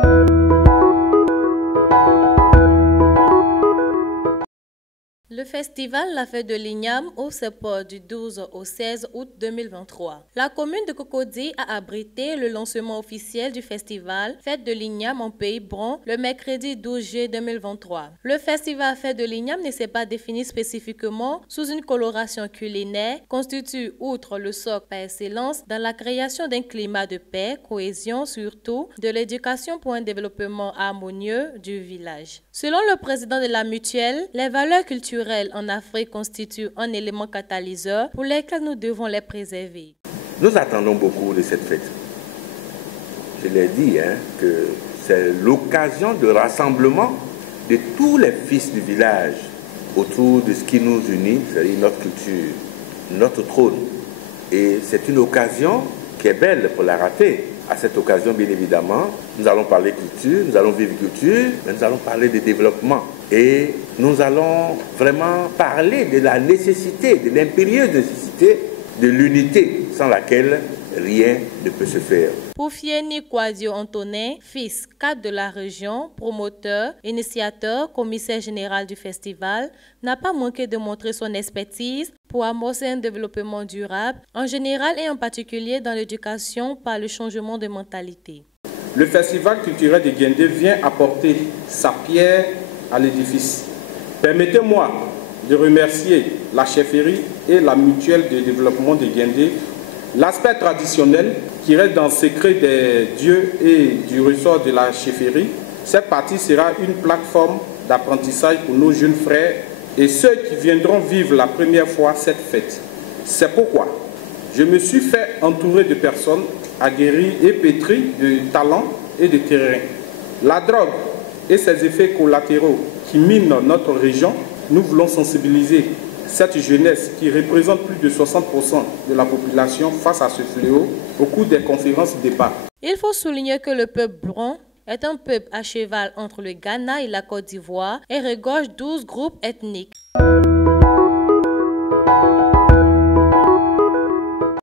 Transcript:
Le festival La Fête de l'Igname au Seport du 12 au 16 août 2023. La commune de Cocody a abrité le lancement officiel du festival Fête de l'Igname en Pays Bron le mercredi 12 juillet 2023. Le festival Fête de l'Igname ne s'est pas défini spécifiquement sous une coloration culinaire, constitue outre le socle par excellence dans la création d'un climat de paix, cohésion, surtout de l'éducation pour un développement harmonieux du village. Selon le président de la mutuelle, les valeurs culturelles en Afrique constituent un élément catalyseur pour lesquels nous devons les préserver. Nous attendons beaucoup de cette fête. Je l'ai dit, que c'est l'occasion de rassemblement de tous les fils du village autour de ce qui nous unit, c'est-à-dire notre culture, notre trône. Et c'est une occasion qui est belle pour la rater. À cette occasion, bien évidemment, nous allons parler culture, nous allons vivre culture, mais nous allons parler de développement. Et nous allons vraiment parler de la nécessité, de l'impérieuse nécessité de l'unité sans laquelle rien ne peut se faire. Pour Fieni Kouadio Antonin, fils cadre de la région, promoteur, initiateur, commissaire général du festival, n'a pas manqué de montrer son expertise pour amorcer un développement durable, en général et en particulier dans l'éducation par le changement de mentalité. Le festival culturel de Guendé vient apporter sa pierre à l'édifice. Permettez-moi de remercier la chefferie et la mutuelle de développement de Guendé. L'aspect traditionnel qui reste dans le secret des dieux et du ressort de la chefferie, cette partie sera une plateforme d'apprentissage pour nos jeunes frères et ceux qui viendront vivre la première fois cette fête. C'est pourquoi je me suis fait entourer de personnes aguerries et pétries de talent et de terrain. La drogue et ses effets collatéraux qui minent notre région, nous voulons sensibiliser cette jeunesse qui représente plus de 60% de la population face à ce fléau au cours des conférences débats. Il faut souligner que le peuple bron est un peuple à cheval entre le Ghana et la Côte d'Ivoire et regorge 12 groupes ethniques.